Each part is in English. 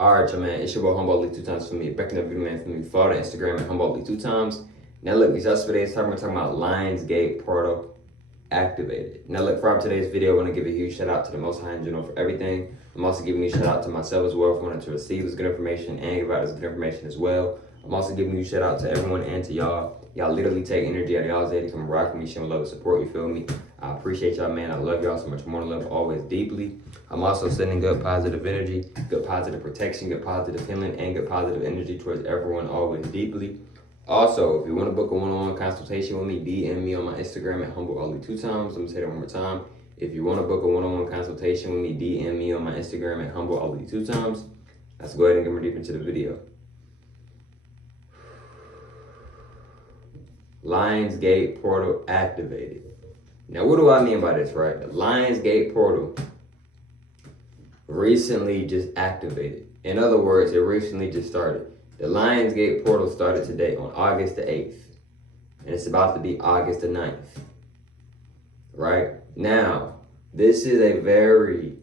Alright, y'all, man, it's your boy Humboldt League 2 times for me. Back in the video, man, for me. Follow the Instagram at Humboldt League 2 times. Now, look, these today's time we're talking about Lionsgate portal activated. Now, look, for today's video, I want to give a huge shout out to the Most High in general for everything. I'm also giving you a shout out to myself as well for wanting to receive this good information and give out this good information as well. I'm also giving you a shout out to everyone and to y'all. Y'all literally take energy out of y'all's day to come rock with me, showing love and support, you feel me? I appreciate y'all, man. I love y'all so much more than love, always deeply. I'm also sending good positive energy, good positive protection, good positive healing, and good positive energy towards everyone always deeply. Also, if you want to book a one-on-one consultation with me, DM me on my Instagram at HumbleOnly2 times. Let me say that one more time. If you want to book a one-on-one consultation with me, DM me on my Instagram at HumbleOnly2 times. Let's go ahead and get more deep into the video. Lionsgate portal activated. Now, what do I mean by this, right? The Lionsgate portal recently just activated. In other words, it recently just started. The Lionsgate portal started today on August the 8th. And it's about to be August the 9th. Right? Now, this is a very,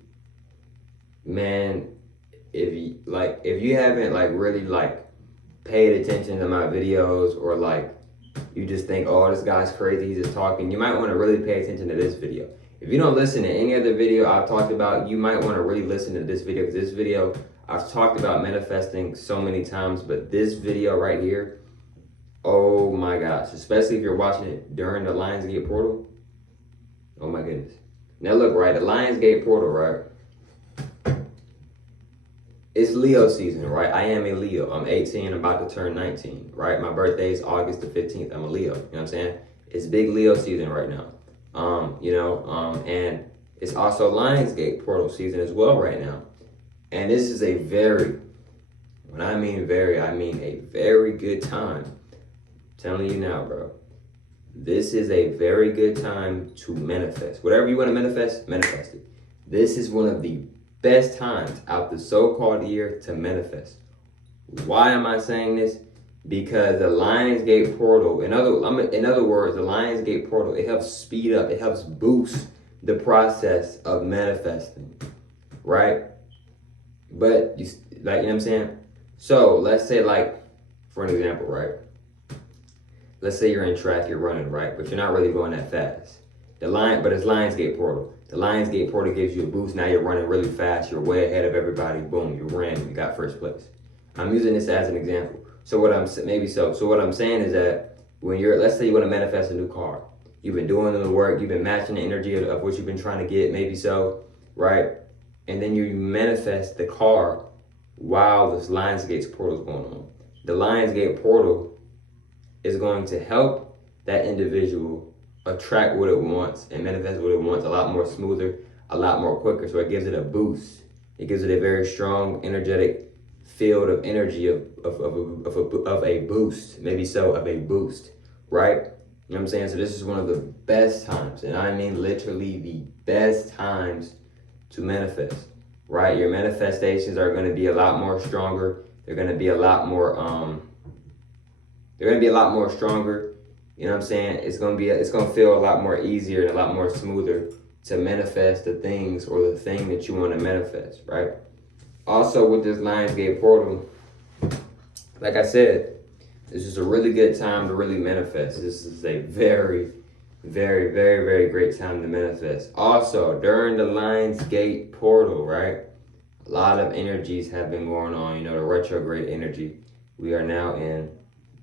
man, if you haven't really paid attention to my videos, or you just think, oh, this guy's crazy, he's just talking, you might want to really pay attention to this video. If you don't listen to any other video I've talked about, you might want to really listen to this video, because this video, I've talked about manifesting so many times, but this video right here, oh my gosh, especially if you're watching it during the Lionsgate portal, oh my goodness. Now look, right, the Lionsgate portal, right, it's Leo season, right? I am a Leo. I'm 18, about to turn 19, right? My birthday is August the 15th. I'm a Leo, you know what I'm saying? It's big Leo season right now. And it's also Lionsgate portal season as well right now. And this is a very, when I mean very, I mean a very good time. I'm telling you now, bro. This is a very good time to manifest. Whatever you want to manifest, manifest it. This is one of the best times out the so-called year to manifest. Why am I saying this? Because the Lionsgate portal, in other words, the Lionsgate portal, it helps speed up, it helps boost the process of manifesting, right? But you know what I'm saying? So let's say, for an example, right? Let's say you're in track, you're running, right? But you're not really going that fast. But it's Lionsgate portal. The Lionsgate portal gives you a boost. Now you're running really fast. You're way ahead of everybody. Boom, you ran. You got first place. I'm using this as an example. So what I'm saying is that when let's say you want to manifest a new car. You've been doing the work. You've been matching the energy of what you've been trying to get. Maybe so, right? And then you manifest the car while this Lionsgate portal is going on. The Lionsgate portal is going to help that individual attract what it wants and manifest what it wants a lot more smoother, a lot more quicker. So it gives it a boost. It gives it a very strong, energetic field of energy of a boost, maybe so, of a boost, right? You know what I'm saying? So this is one of the best times, and I mean literally the best times to manifest, right? Your manifestations are going to be a lot more stronger. They're going to be a lot more, stronger. You know what I'm saying? It's gonna feel a lot more easier and a lot more smoother to manifest the things or the thing that you want to manifest, right? Also, with this Lionsgate portal, like I said, this is a really good time to really manifest. This is a very, very, very, very great time to manifest. Also, during the Lionsgate portal, right, a lot of energies have been going on. You know, the retrograde energy. We are now in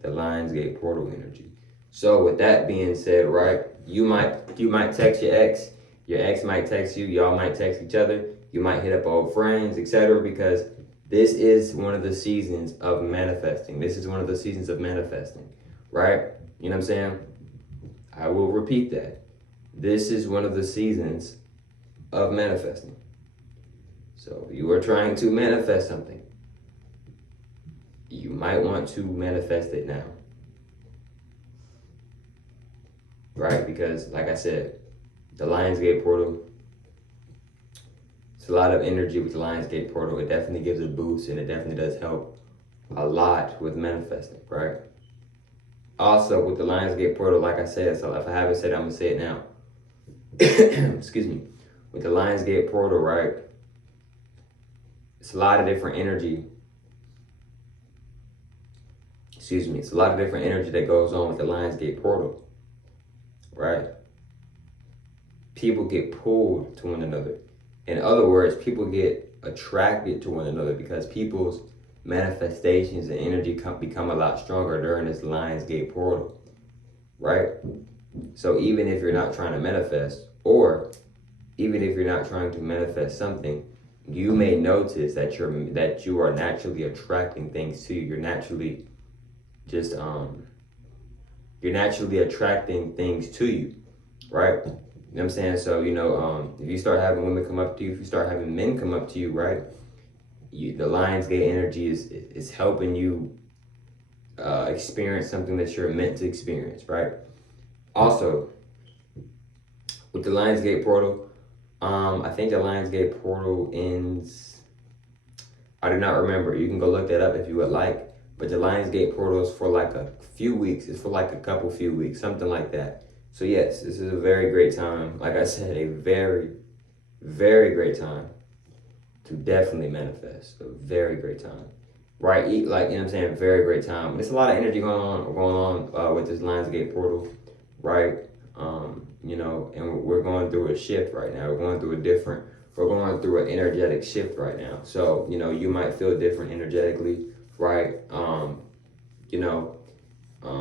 the Lionsgate portal energy. So with that being said, right, you might text your ex might text you, y'all might text each other, you might hit up old friends, etc. Because this is one of the seasons of manifesting. This is one of the seasons of manifesting, right? You know what I'm saying? I will repeat that. This is one of the seasons of manifesting. So if you are trying to manifest something, you might want to manifest it now. Right? Because, like I said, the Lionsgate portal, it's a lot of energy with the Lionsgate portal. It definitely gives a boost, and it definitely does help a lot with manifesting, right? Also, with the Lionsgate portal, like I said, so if I haven't said it, I'm going to say it now. Excuse me. With the Lionsgate portal, right? it's a lot of different energy. Excuse me. It's a lot of different energy that goes on with the Lionsgate portal, right? People get pulled to one another. In other words, people get attracted to one another because people's manifestations and energy become a lot stronger during this Lionsgate portal, right? So even if you're not trying to manifest, or even if you're not trying to manifest something, you may notice that you are naturally attracting things to you. You're naturally attracting things to you, right? You know what I'm saying? So, if you start having women come up to you, if you start having men come up to you, right? The Lionsgate energy is helping you experience something that you're meant to experience, right? Also, with the Lionsgate portal, I think the Lionsgate portal ends, I do not remember. You can go look that up if you would like. But the Lionsgate portal is for like a few weeks. It's for like a few weeks, something like that. So yes, this is a very great time. Like I said, a very, very great time to definitely manifest. A very great time. Right? Like, you know what I'm saying? Very great time. There's a lot of energy going on with this Lionsgate portal, right? And we're going through a shift right now. We're going through an energetic shift right now. So, you might feel different energetically, right?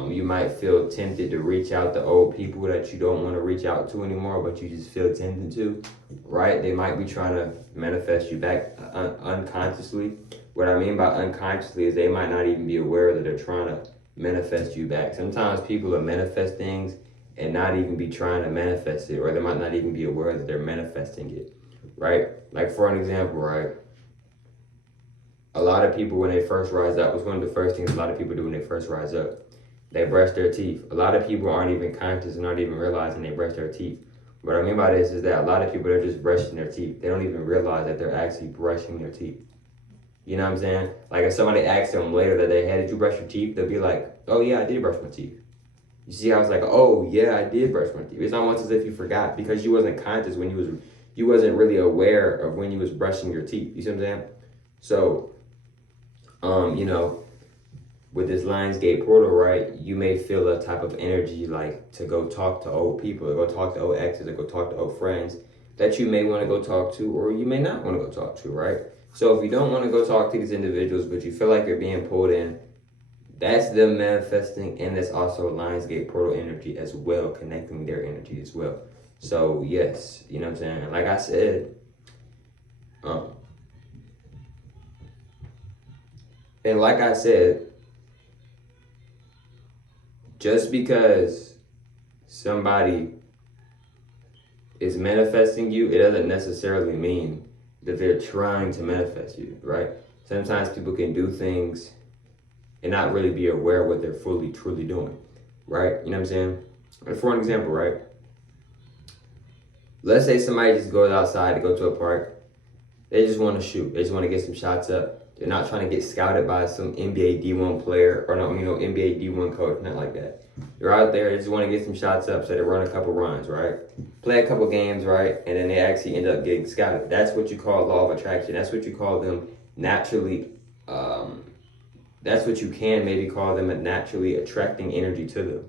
You might feel tempted to reach out to old people that you don't want to reach out to anymore, but you just feel tempted to, right? They might be trying to manifest you back unconsciously. What I mean by unconsciously is they might not even be aware that they're trying to manifest you back. Sometimes people will manifest things and not even be trying to manifest it, or they might not even be aware that they're manifesting it, right? Like, for an example, right? A lot of people, when they first rise up, what's one of the first things a lot of people do when they first rise up? They brush their teeth. A lot of people aren't even conscious and aren't even realizing they brush their teeth. What I mean by this is that a lot of people are just brushing their teeth. They don't even realize that they're actually brushing their teeth. You know what I'm saying? Like, if somebody asks them later that hey, did you brush your teeth? They'll be like, oh yeah, I did brush my teeth. You see, I was like, oh yeah, I did brush my teeth. It's almost as if you forgot because you wasn't conscious when you wasn't really aware of when you was brushing your teeth. You see what I'm saying? So, with this Lionsgate portal, right, you may feel a type of energy like to go talk to old people, or go talk to old exes, or go talk to old friends that you may want to go talk to, or you may not want to go talk to, right? So if you don't want to go talk to these individuals, but you feel like you're being pulled in, that's them manifesting, and that's also Lionsgate portal energy as well, connecting their energy as well. So yes, you know what I'm saying? Like I said, just because somebody is manifesting you, it doesn't necessarily mean that they're trying to manifest you, right? Sometimes people can do things and not really be aware of what they're truly doing, right? You know what I'm saying? And for an example, right? Let's say somebody just goes outside to go to a park. They just want to shoot. They just want to get some shots up. They're not trying to get scouted by some NBA D1 player or NBA D1 coach, not like that. They're out there, they just want to get some shots up, so they run a couple runs, right? Play a couple games, right? And then they actually end up getting scouted. That's what you call law of attraction. That's what you call them naturally, that's what you can maybe call them a naturally attracting energy to them.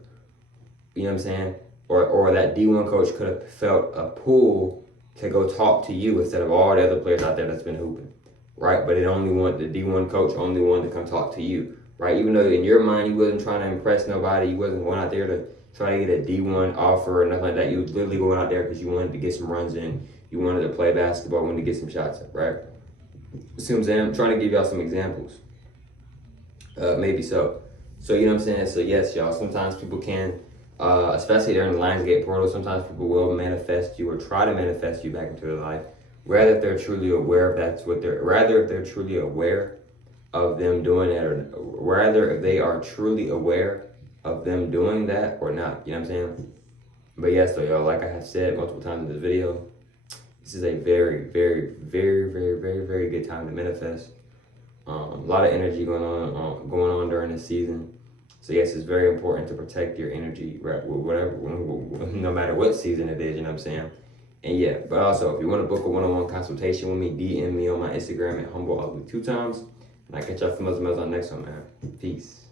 You know what I'm saying? Or that D1 coach could have felt a pull to go talk to you instead of all the other players out there that's been hooping, right? But the D1 coach only wanted to come talk to you, right? Even though in your mind you wasn't trying to impress nobody, you wasn't going out there to try to get a D1 offer or nothing like that. You was literally going out there because you wanted to get some runs in, you wanted to play basketball, wanted to get some shots up, right? See what I'm saying? I'm trying to give y'all some examples. Maybe so. So you know what I'm saying? So yes, y'all, sometimes people can, especially during the Lionsgate portal, sometimes people will manifest you or try to manifest you back into their life. Rather if they're truly aware if they're truly aware of them doing that, or rather if they are truly aware of them doing that or not. You know what I'm saying? But yes, though, y'all, like I have said multiple times in this video, this is a very, very, very, very, very, very good time to manifest. A lot of energy going on during this season. So yes, it's very important to protect your energy, right? Whatever, no matter what season it is, you know what I'm saying? And yeah, but also if you want to book a one-on-one consultation with me, DM me on my Instagram at HumbleUgly 2 times. And I catch y'all for on the next one, man. Peace.